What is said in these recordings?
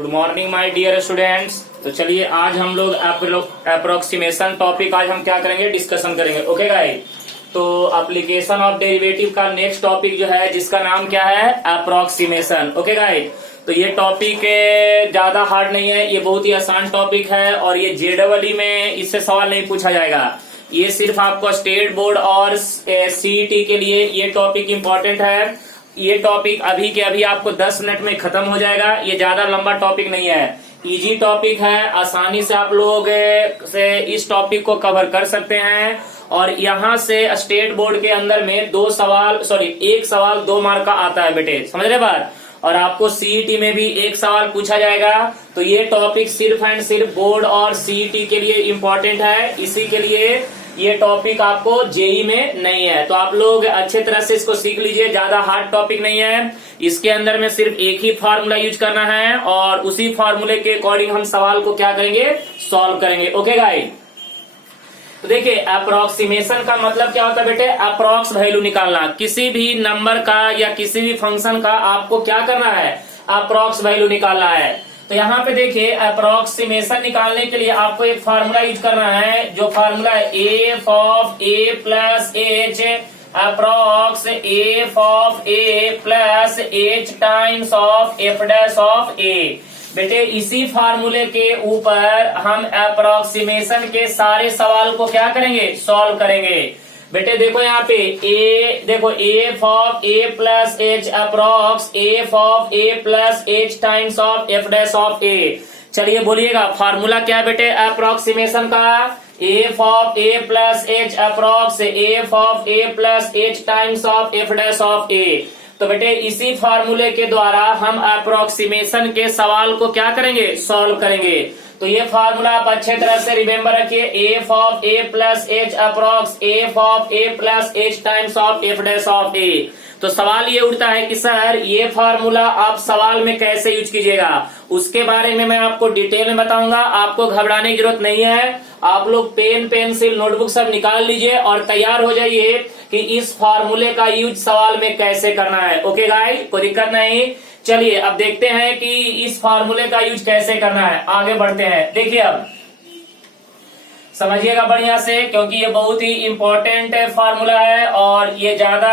Good morning my dear students. तो चलिए आज हम लोग अप्रोक्सीमेशन टॉपिक आज हम क्या करेंगे, डिस्कशन करेंगे। ओके गाइस, तो एप्लीकेशन ऑफ डेरिवेटिव का नेक्स्ट टॉपिक जो है जिसका नाम क्या है, अप्रोक्सीमेशन। ओके गाइस, तो ये टॉपिक ज्यादा हार्ड नहीं है, ये बहुत ही आसान टॉपिक है और ये जेडबलई में इससे सवाल नहीं पूछा जाएगा। ये सिर्फ आपको स्टेट बोर्ड और सीईटी के लिए ये टॉपिक इंपॉर्टेंट है। ये टॉपिक अभी के अभी आपको 10 मिनट में खत्म हो जाएगा। ये ज्यादा लंबा टॉपिक नहीं है, इजी टॉपिक है, आसानी से आप लोग से इस टॉपिक को कवर कर सकते हैं। और यहाँ से स्टेट बोर्ड के अंदर में एक सवाल 2 मार्क का आता है बेटे, समझ रहे बात। और आपको सीईटी में भी एक सवाल पूछा जाएगा। तो ये टॉपिक सिर्फ एंड सिर्फ बोर्ड और सीईटी के लिए इम्पोर्टेंट है, इसी के लिए ये टॉपिक आपको जेई में नहीं है। तो आप लोग अच्छे तरह से इसको सीख लीजिए, ज्यादा हार्ड टॉपिक नहीं है। इसके अंदर में सिर्फ एक ही फार्मूला यूज करना है और उसी फार्मूले के अकॉर्डिंग हम सवाल को क्या करेंगे, सॉल्व करेंगे। ओके गाइस, तो देखिए अप्रोक्सीमेशन का मतलब क्या होता है बेटे, अप्रोक्स वैल्यू निकालना। किसी भी नंबर का या किसी भी फंक्शन का आपको क्या करना है, अप्रोक्स वैल्यू निकालना है। तो यहाँ पे देखिए अप्रोक्सीमेशन निकालने के लिए आपको एक फार्मूला यूज करना है, जो फार्मूला है F of A plus H approx F of A plus H times of F dash of A. बेटे इसी फार्मूले के ऊपर हम अप्रोक्सीमेशन के सारे सवाल को क्या करेंगे, सॉल्व करेंगे। बेटे देखो यहाँ पे देखो F of A plus H approx F of A plus H times of F dash of A. चलिए बोलिएगा फार्मूला क्या है बेटे अप्रोक्सीमेशन का, F of A plus H approx F of A plus H times of F dash of A. तो बेटे इसी फार्मूले के द्वारा हम अप्रोक्सीमेशन के सवाल को क्या करेंगे, सॉल्व करेंगे। तो ये फार्मूला आप अच्छे तरह से रिमेम्बर रखिए, F of A plus H approx F of A plus H times of F dash of A. तो सवाल ये उठता है कि सर ये फार्मूला आप सवाल में कैसे यूज कीजिएगा, उसके बारे में मैं आपको डिटेल में बताऊंगा। आपको घबराने की जरूरत नहीं है, आप लोग पेन पेंसिल नोटबुक सब निकाल लीजिए और तैयार हो जाइए कि इस फार्मूले का यूज सवाल में कैसे करना है। ओके गाइस, कोई दिक्कत नहीं। चलिए अब देखते हैं कि इस फार्मूले का यूज कैसे करना है, आगे बढ़ते हैं। देखिए अब समझिएगा बढ़िया से, क्योंकि ये बहुत ही इंपॉर्टेंट फार्मूला है और ये ज्यादा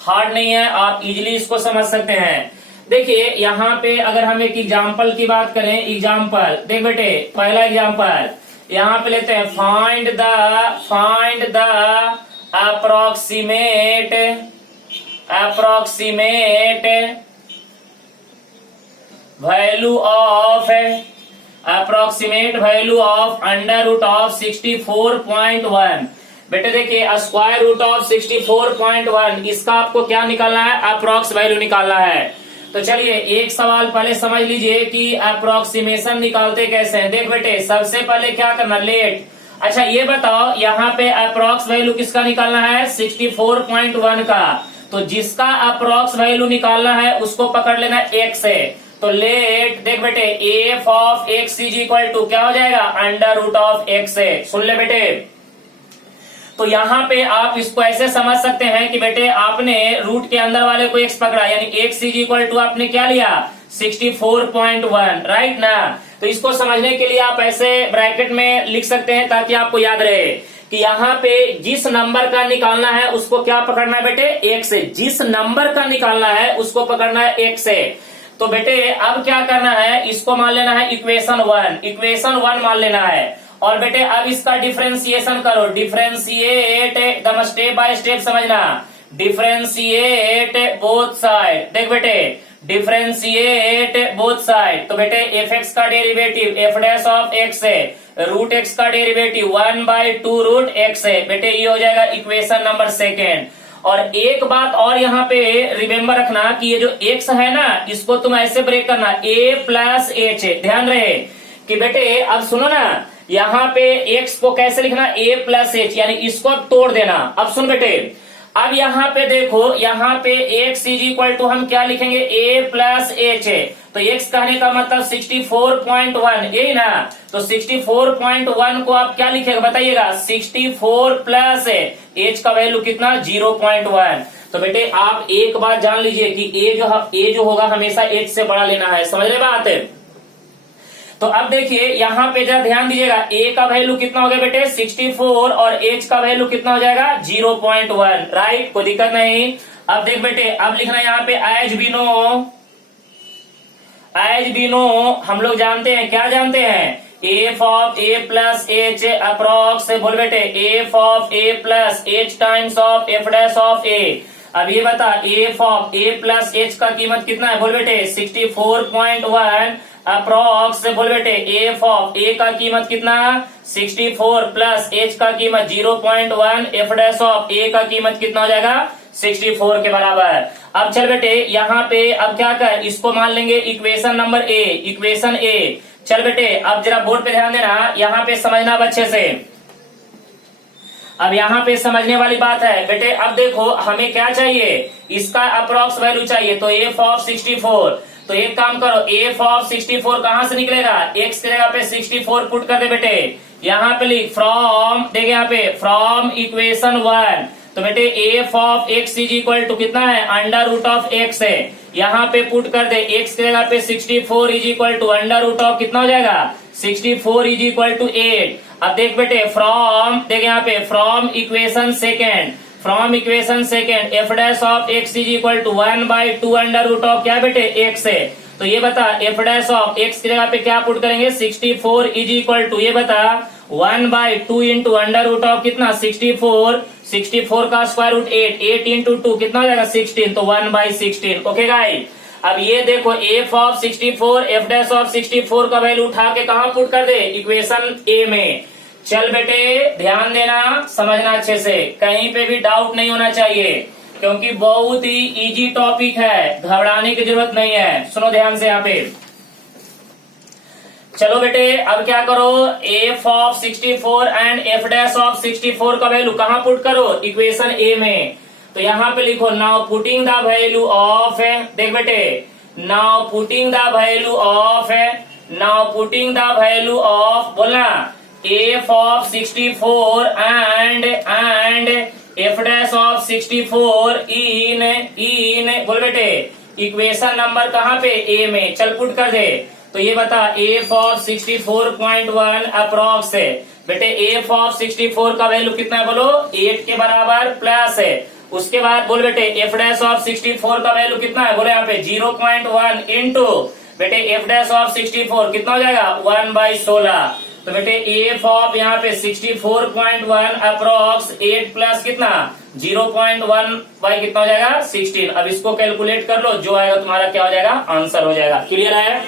हार्ड नहीं है, आप इजीली इसको समझ सकते हैं। देखिए यहाँ पे अगर हम एक एग्जाम्पल की बात करें, एग्जाम्पल देख बेटे, पहला एग्जाम्पल यहाँ पे लेते हैं, find the approximate value of under root of 64.1। बेटे देखिए स्क्वायर रूट ऑफ 64.1, इसका आपको क्या निकालना है, अप्रोक्स वैल्यू निकालना है। तो चलिए एक सवाल पहले समझ लीजिए कि अप्रोक्सीमेशन निकालते कैसे हैं। देख बेटे सबसे पहले क्या करना, लेट। अच्छा ये बताओ यहाँ पे अप्रोक्स वैल्यू किसका निकालना है, 64.1 का। तो जिसका अप्रोक्स वैल्यू निकालना है उसको पकड़ लेना x से। तो लेट देख बेटे F of X is equal to क्या हो जाएगा, अंडर रूट ऑफ एक्स है। सुन ले बेटे, तो यहाँ पे आप इसको ऐसे समझ सकते हैं कि बेटे आपने रूट के अंदर वाले को x पकड़ा, यानी x इज इक्वल टू आपने क्या लिया, 64.1, राइट ना। तो इसको समझने के लिए आप ऐसे ब्रैकेट में लिख सकते हैं ताकि आपको याद रहे कि यहाँ पे जिस नंबर का निकालना है उसको क्या पकड़ना है बेटे, x से। जिस नंबर का निकालना है उसको पकड़ना है x से। तो बेटे अब क्या करना है, इसको मान लेना है इक्वेशन 1 मान लेना है। और बेटे अब इसका डिफरेंशिएशन करो, डिफरेंशिएट एकदम स्टेप बाय स्टेप समझना, डिफरेंशिएट बोथ साइड। देख बेटे डिफरेंशिएट बोथ साइड। तो बेटे एफ एक्स का derivative F dash of x है, रूट एक्स का डेरिवेटिव 1/2 रूट एक्स है। बेटे ये हो जाएगा इक्वेशन नंबर 2। और एक बात और यहाँ पे रिमेम्बर रखना कि ये जो x है ना, इसको तुम ऐसे ब्रेक करना, a प्लस एच। ध्यान रहे कि बेटे अब सुनो ना, यहाँ पे x को कैसे लिखना, a प्लस एच, यानी इसको अब तोड़ देना। अब सुन बेटे, अब यहाँ पे देखो, यहाँ पे x इज इक्वल टू हम क्या लिखेंगे, a प्लस एच है। तो x कहने का मतलब 64.1, यही ना। तो 64.1 को आप क्या लिखेगा बताइएगा, 64 प्लस h का वैल्यू कितना, 0.1। तो बेटे आप एक बात जान लीजिए कि a जो होगा हमेशा h से बड़ा लेना है, समझ रहे बात है। तो अब देखिए यहाँ पे जरा ध्यान दीजिएगा, a का वैल्यू कितना हो गया बेटे 64 और h का वैल्यू कितना हो जाएगा 0.1, राइट, कोई दिक्कत नहीं। अब देख बेटे, अब लिखना यहाँ पे एज बी नो हम लोग जानते हैं, क्या जानते हैं, F of A plus H approx, बोल बेटे F of A plus H times of F dash of A. अब ये बता F of A plus H का कीमत कितना है, बोल बेटे 64.1 अप्रॉक्स, बोल बेटे एफ ऑफ ए का कीमत कितना 64 प्लस एच का कीमत 0.1, एफ डैश ऑफ ए का कीमत कितना हो जाएगा 64 के बराबर। अब चल बेटे यहाँ पे अब क्या कर, इसको मान लेंगे इक्वेशन नंबर ए, इक्वेशन ए। चल बेटे अब जरा बोर्ड पे ध्यान देना, यहाँ पे समझना अब अच्छे से। अब यहाँ पे समझने वाली बात है बेटे, अब देखो हमें क्या चाहिए, इसका अप्रोक्स वैल्यू चाहिए, तो एफ ऑफ 64। तो एक काम करो, एफ ऑफ 64 कहां से निकलेगा, एक्स की जगह पे 64 पुट कर दे बेटे, यहाँ पे लिख फ्रॉम, देखे यहाँ पे फ्रॉम इक्वेशन 1। तो बेटे F of X is equal to कितना है, अंडर रूट ऑफ एक्स है, यहाँ पे पुट कर दे, एक्स की जगह पे 64 is equal to under root of कितना हो जाएगा 64 इज इक्वल टू 8। अब देख बेटे फ्रॉम, देख यहाँ पे from equation second, from equation second F dash of X is equal to 1/2 under root of क्या बेटे एक्स है। तो ये बता एफ डैश ऑफ एक्स की जगह पे क्या पुट करेंगे 64 इज इक्वल टू, ये बता 1/2 इंटू अंडर रूट ऑफ कितना 64, 64 का स्क्वायर रूट 8, 8 इंटू 2 कितना हो जाएगा 16, तो 1/16। ओके गाइस, अब ये देखो F of 64 F dash of 64 का वैल्यू उठा के कहां पुट कर दे, इक्वेशन ए में। चल बेटे ध्यान देना, समझना अच्छे से, कहीं पे भी डाउट नहीं होना चाहिए, क्योंकि बहुत ही इजी टॉपिक है, घबराने की जरूरत नहीं है। सुनो ध्यान से यहाँ पे, चलो बेटे अब क्या करो, F of 64 and F dash of 64 का वैल्यू कहां पुट करो, इक्वेशन ए में। तो यहाँ पे लिखो now putting the value of, देख बेटे now putting the value of, now putting the value of, बोलना F of 64 and F dash of 64 in बोल बेटे इक्वेशन नंबर कहां पे ए में, चल पुट कर दे। तो ये बता एफ ऑफ 64.1 अप्रॉक्स है बेटे, एफ ऑफ 64 का वैल्यू कितना है बोलो 8 के बराबर प्लस है। उसके बाद बोल बेटे एफ डैश ऑफ 64 का वैल्यू कितना है, बोले यहाँ पे 0.1 इंटू बेटे एफ डैश ऑफ 64 कितना हो जाएगा 1/16। तो बेटे एफ ऑफ यहाँ पे 64.1 अप्रॉक्स 8 प्लस कितना 0.1 बाई कितना हो जाएगा 16। अब इसको कैलकुलेट कर लो, जो आएगा तुम्हारा क्या हो जाएगा आंसर हो जाएगा। क्लियर है?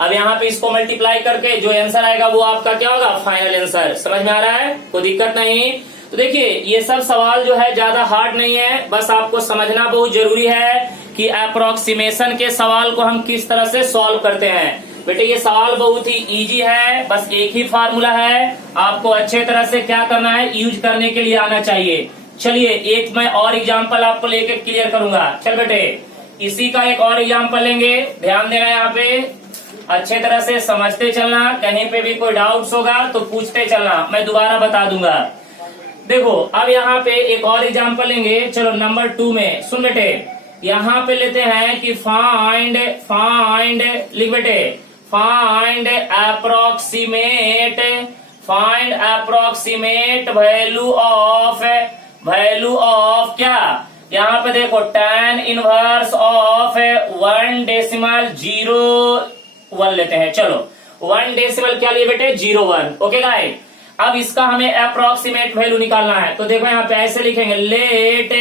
अब यहाँ पे इसको मल्टीप्लाई करके जो आंसर आएगा वो आपका क्या होगा फाइनल आंसर। समझ में आ रहा है? कोई दिक्कत नहीं। तो देखिए ये सब सवाल जो है ज्यादा हार्ड नहीं है, बस आपको समझना बहुत जरूरी है कि अप्रोक्सीमेशन के सवाल को हम किस तरह से सॉल्व करते हैं। बेटे ये सवाल बहुत ही इजी है, बस एक ही फार्मूला है, आपको अच्छे तरह से क्या करना है यूज करने के लिए आना चाहिए। चलिए एक मैं और एग्जांपल आपको लेके क्लियर करूंगा। चल बेटे इसी का एक और एग्जांपल लेंगे, ध्यान देना यहाँ पे, अच्छे तरह से समझते चलना, कहीं पे भी कोई डाउट्स होगा तो पूछते चलना, मैं दोबारा बता दूंगा। देखो अब यहाँ पे एक और एग्जांपल लेंगे, चलो नंबर 2 में सुन बेटे, यहाँ पे लेते हैं कि फाइंड लिख बेटे फाइंड अप्रोक्सीमेट वैल्यू ऑफ क्या, यहाँ पे देखो tan इनवर्स ऑफ 1.01 लेते हैं। चलो 1 डेसिमल क्या लिए बेटे 0.1। ओके गाइस, अब इसका हमें अप्रोक्सीमेट वैल्यू निकालना है। तो देखो यहाँ पे ऐसे लिखेंगे, let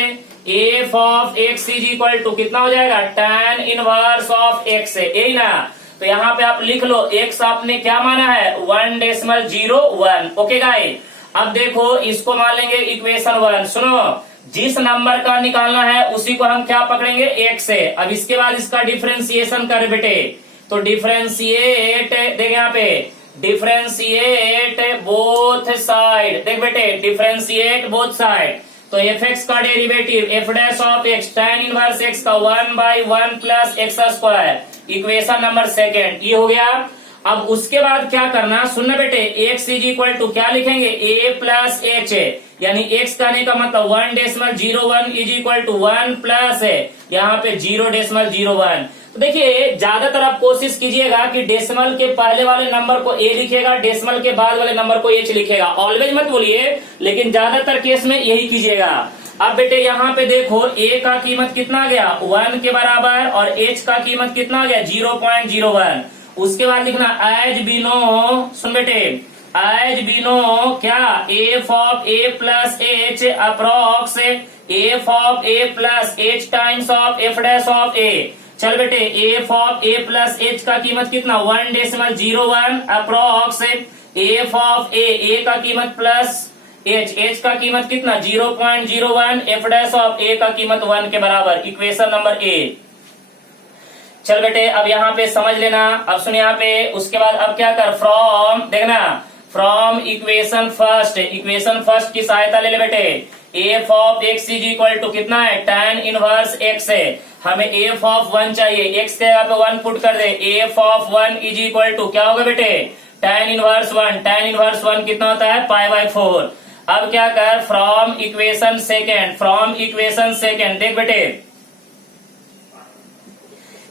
F of X is equal to कितना हो जाएगा tan इनवर्स ऑफ एक्स है, यही ना। तो यहाँ पे आप लिख लो एक्स आपने क्या माना है 1.01। ओके गाइस, अब देखो इसको मान लेंगे इक्वेशन 1। सुनो जिस नंबर का निकालना है उसी को हम क्या पकड़ेंगे एक्स है। अब इसके बाद इसका डिफरेंशिएशन कर बेटे, तो डिफरेंशिएट देख यहाँ पे डिफरेंशिएट बोथ साइड, देख बेटे डिफरेंशिएट बोथ साइड। तो एफ एक्स का derivative F dash of x tan inverse x का 1/1 plus X square, equation number second ये हो गया। अब उसके बाद क्या करना सुनना बेटे, एक्स इज इक्वल टू क्या लिखेंगे a प्लस एच, यानी एक्स करने का मतलब 1.01 इज इक्वल टू 1 प्लस है यहाँ पे 0.01। तो देखिए ज्यादातर आप कोशिश कीजिएगा कि डेसिमल के पहले वाले नंबर को ए लिखिएगा, डेसिमल के बाद वाले नंबर को एच लिखिएगा। ऑलवेज मत बोलिए, लेकिन ज्यादातर केस में यही कीजिएगा। अब बेटे यहाँ पे देखो ए का कीमत कितना आ गया 1 के बराबर और एच का कीमत कितना आ गया 0.01। उसके बाद लिखना एज बी नो, सुन बेटे, एज बी नो क्या F of A plus H approx F of A plus H times of F dash of A. चल बेटे F of A plus H का कीमत कितना 1.01 अप्रॉक्स एफ ऑफ ए का कीमत प्लस एच का कीमत कितना 0.01 एफ डैश ऑफ ए का कीमत 1 के बराबर। Equation number A. चल बेटे अब यहाँ पे समझ लेना। अब सुन यहाँ पे, उसके बाद अब क्या कर, फ्रॉम, देखना फ्रॉम इक्वेशन फर्स्ट की सहायता ले ले बेटे। F of X is equal to कितना है tan इनवर्स एक्स है, हमें एफ ऑफ 1 चाहिए, एक्स के यहाँ पे 1 पुट कर दे। F of 1 is equal to क्या होगा बेटे tan इनवर्स 1, tan इनवर्स 1 कितना होता है π/4। अब क्या कर, फ्रॉम इक्वेशन सेकेंड देख बेटे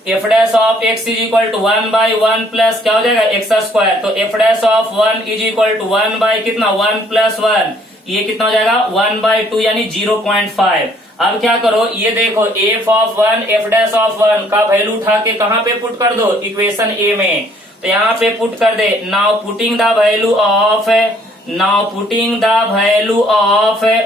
F dash of X is equal to 1/1 plus क्या हो जाएगा एक्स स्क्वायर। तो F dash of 1 is equal to 1 by कितना 1 + 1, ये कितना हो जाएगा 1/2 यानी 0.5। अब क्या करो, ये देखो F of 1 F dash of 1 का वैल्यू उठा के कहाँ पे पुट कर दो, इक्वेशन ए में। तो यहाँ पे पुट कर दे। Now putting the value of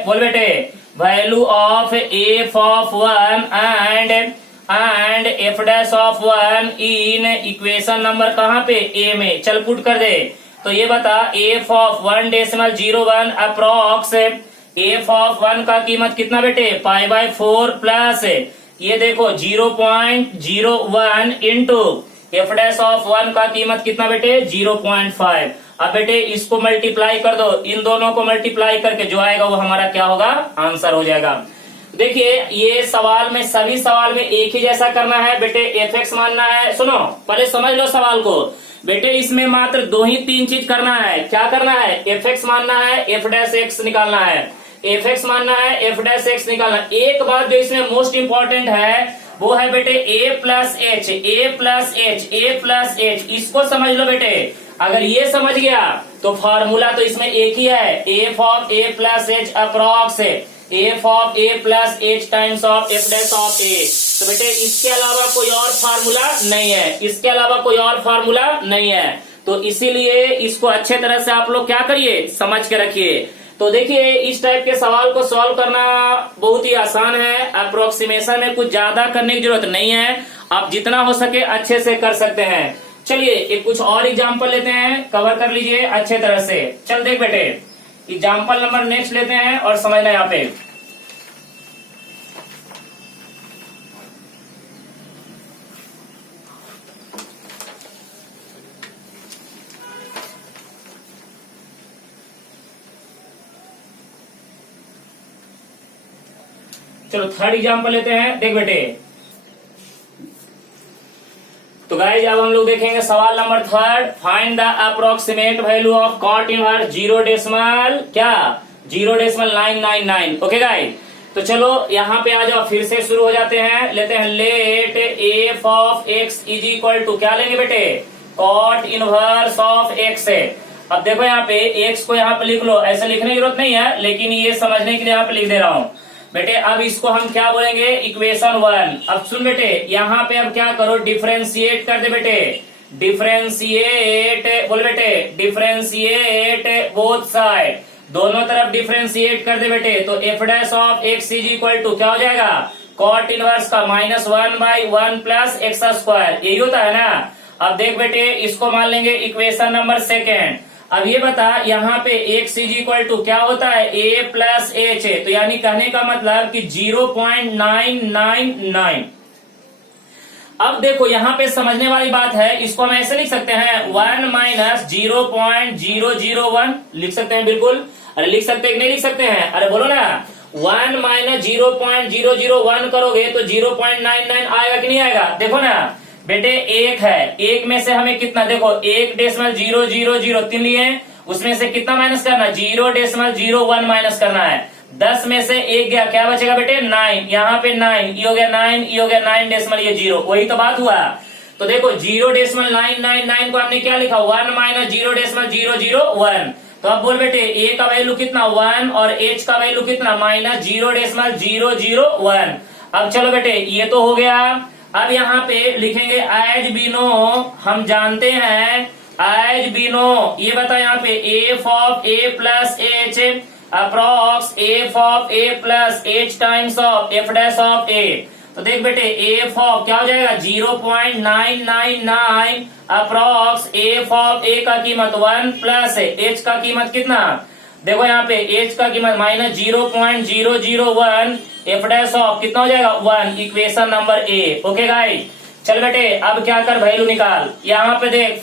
बोल बेटे value of F of 1 and F dash of 1 in equation number कहाँ पे ए में। चल पुट कर दे। तो ये बता F of 1.01 approx F of 1 का कीमत कितना बेटे π/4 प्लस ये देखो 0.01 इंटू एफ डैश ऑफ 1 का कीमत कितना बेटे 0.5। अब बेटे इसको मल्टीप्लाई कर दो, इन दोनों को मल्टीप्लाई करके जो आएगा वो हमारा क्या होगा, आंसर हो जाएगा। देखिए ये सवाल में, सभी सवाल में एक ही जैसा करना है बेटे। एफ एक्स मानना है, सुनो पहले समझ लो सवाल को बेटे। इसमें मात्र 2 ही 3 चीज करना है। क्या करना है, एफ एक्स मानना है, एफ डैश एक्स निकालना है। एफ एक्स मानना है, एफ डैश एक्स निकालना। एक बात जो इसमें मोस्ट इंपॉर्टेंट है वो है बेटे ए प्लस एच। इसको समझ लो बेटे। अगर ये समझ गया तो फॉर्मूला तो इसमें एक ही है, F of A plus H approx F of A plus H times of F dash of A. तो बेटे इसके अलावा कोई और फार्मूला नहीं है, तो इसीलिए इसको अच्छे तरह से आप लोग क्या करिए, समझ के रखिए। तो देखिए इस टाइप के सवाल को सॉल्व करना बहुत ही आसान है। अप्रोक्सीमेशन में कुछ ज्यादा करने की जरूरत नहीं है, आप जितना हो सके अच्छे से कर सकते हैं। चलिए एक कुछ और एग्जाम्पल लेते हैं, कवर कर लीजिए अच्छे तरह से। चल देख बेटे एग्जाम्पल नंबर नेक्स्ट लेते हैं और समझना यहाँ पे। चलो थर्ड एग्जाम्पल लेते हैं, देख बेटे। तो गाइस अब हम लोग देखेंगे सवाल number third. Find the approximate value of cot inverse 0.999। Okay guys, तो चलो यहाँ पे आ जाओ, फिर से शुरू हो जाते हैं। लेते हैं let F of X is equal to क्या लेंगे बेटे, कॉट इनवर्स ऑफ एक्स। अब देखो यहाँ पे एक्स को यहाँ पे लिख लो, ऐसे लिखने की जरूरत नहीं है, लेकिन ये समझने के लिए यहाँ पे लिख दे रहा हूँ बेटे। अब इसको हम क्या बोलेंगे, इक्वेशन 1। अब सुन बेटे यहाँ पे अब क्या करो, डिफरेंशिएट कर दे बेटे। डिफरेंशिएट बोल बेटे, डिफरेंशिएट बोथ साइड, दोनों तरफ डिफरेंशिएट कर दे बेटे। तो F dash of X is equal to क्या हो जाएगा, कॉट इनवर्स का -1/1 प्लस एक्स स्क्वायर, यही होता है ना। अब देख बेटे इसको मान लेंगे इक्वेशन नंबर सेकेंड। अब ये बता यहाँ पे x इज इक्वल टू क्या होता है, a प्लस एच है, तो यानी कहने का मतलब कि 0.999। अब देखो यहाँ पे समझने वाली बात है, इसको हम ऐसे लिख सकते हैं 1 माइनस 0.001 लिख सकते हैं, बिल्कुल। अरे लिख सकते हैं कि नहीं लिख सकते हैं, अरे बोलो ना। 1 माइनस 0.001 करोगे तो 0.99 आएगा कि नहीं आएगा, देखो ना बेटे। एक है, एक में से हमें कितना, देखो 1.000 3 लिए, उसमें से कितना माइनस करना है, 0.01 माइनस करना है। 10 में से 1 गया, क्या बचेगा बेटे 9, यहाँ पे 9, ये हो गया 9, ये हो गया 9 डेसिमल, ये 0, वही तो बात हुआ। तो देखो 0.999 को हमने क्या लिखा, 1 माइनस 0.001। तो अब बोल बेटे a का वैल्यू कितना 1 और h का वैल्यू कितना माइनस 0.001। अब चलो बेटे ये तो हो गया। अब यहाँ पे लिखेंगे एज बी नो, हम जानते हैं एज बी नो, ये बता यहाँ पे F of a plus H approx F of a plus H times of F dash of a। तो देख बेटे एफ ऑफ क्या हो जाएगा 0.999 अप्रॉक्स एफ ऑफ a का कीमत 1 प्लस h का कीमत कितना, देखो यहाँ पे h का कीमत माइनस 0.001 एफ डैश ऑफ कितना हो जाएगा 1, equation number a। Okay guys, चल बेटे अब क्या कर वैल्यू निकाल, यहाँ पे देख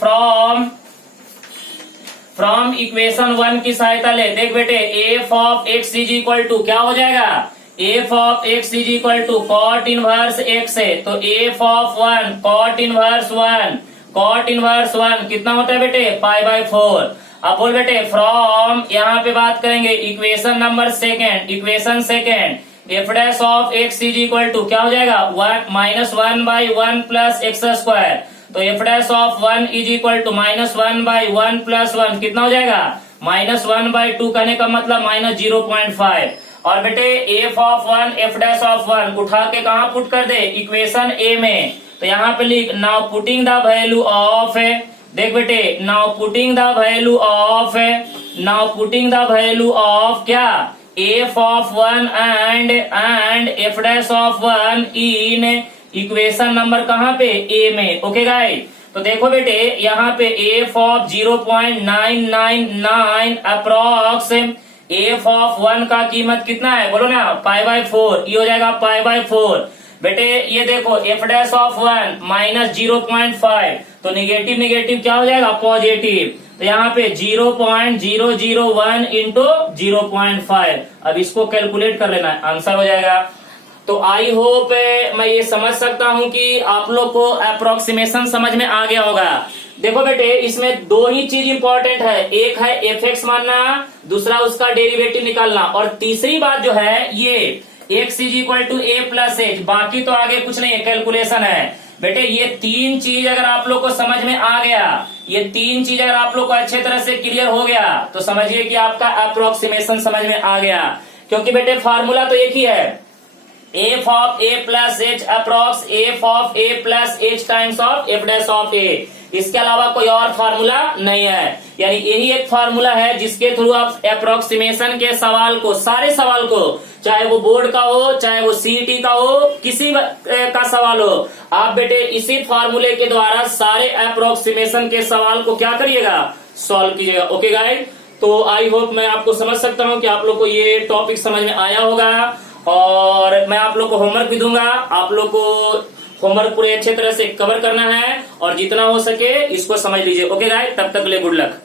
फ्रॉम इक्वेशन 1 की सहायता ले। देख बेटे F of X is equal to क्या हो जाएगा, F of X is equal to cot inverse X है, तो F of 1 cot inverse 1, cot inverse 1 कितना होता है बेटे π/4। अब बोल बेटे फ्रॉम, यहाँ पे बात करेंगे equation number second, equation second F dash of X is equal to क्या हो जाएगा 1 माइनस 1/1 प्लस एक्स स्क्वायर। तो F dash of 1 is equal to minus 1/1 plus 1 कितना हो जाएगा माइनस 1/2, कहने का मतलब माइनस 0.5। और बेटे F of 1 F dash of 1 उठा के कहाँ पुट कर दे, इक्वेशन ए में। तो यहाँ पे लिख now putting the value of, देख बेटे now putting the value of, now putting the value of क्या F of 1 and F dash of 1 in equation number कहाँ पे ए में। ओके गाइस, तो देखो बेटे यहाँ पे F of 0.999 approx F of 1 का कीमत कितना है बोलो ना π/4, ये हो जाएगा π/4। बेटे ये देखो एफ डैश ऑफ 1 माइनस 0.5, तो निगेटिव निगेटिव क्या हो जाएगा पॉजिटिव। तो यहाँ पे 0.001 इंटू 0.5, अब इसको कैलकुलेट कर लेना है, आंसर हो जाएगा। तो आई होप मैं ये समझ सकता हूं कि आप लोग को अप्रोक्सीमेशन समझ में आ गया होगा। देखो बेटे इसमें दो ही चीज इंपॉर्टेंट है, एक है एफ एक्स मानना, दूसरा उसका डेरिवेटिव निकालना, और तीसरी बात जो है ये X is equal to A plus H, बाकी तो आगे कुछ नहीं है, कैलकुलेशन है। बेटे ये तीन चीज अगर आप लोग को समझ में आ गया, ये तीन चीज अगर आप लोग को अच्छे तरह से क्लियर हो गया, तो समझिए कि आपका अप्रोक्सीमेशन समझ में आ गया। क्योंकि बेटे फार्मूला तो एक ही है, F of A plus H approx F of A plus H times of F dash of A, इसके अलावा कोई और फार्मूला नहीं है। यानी यही एक फार्मूला है जिसके थ्रू आप अप्रोक्सीमेशन के सवाल को, सारे सवाल को, चाहे वो बोर्ड का हो चाहे वो सीईटी का हो, किसी का सवाल हो, आप बेटे इसी फार्मूले के द्वारा सारे अप्रोक्सीमेशन के सवाल को क्या करिएगा, सॉल्व कीजिएगा। ओके गाइस, तो आई होप मैं आपको समझ सकता हूँ कि आप लोग को ये टॉपिक समझ में आया होगा, और मैं आप लोग को होमवर्क भी दूंगा, आप लोग को होमवर्क पूरे अच्छे तरह से कवर करना है और जितना हो सके इसको समझ लीजिए। ओके गाइस, तब तक के लिए गुड लक।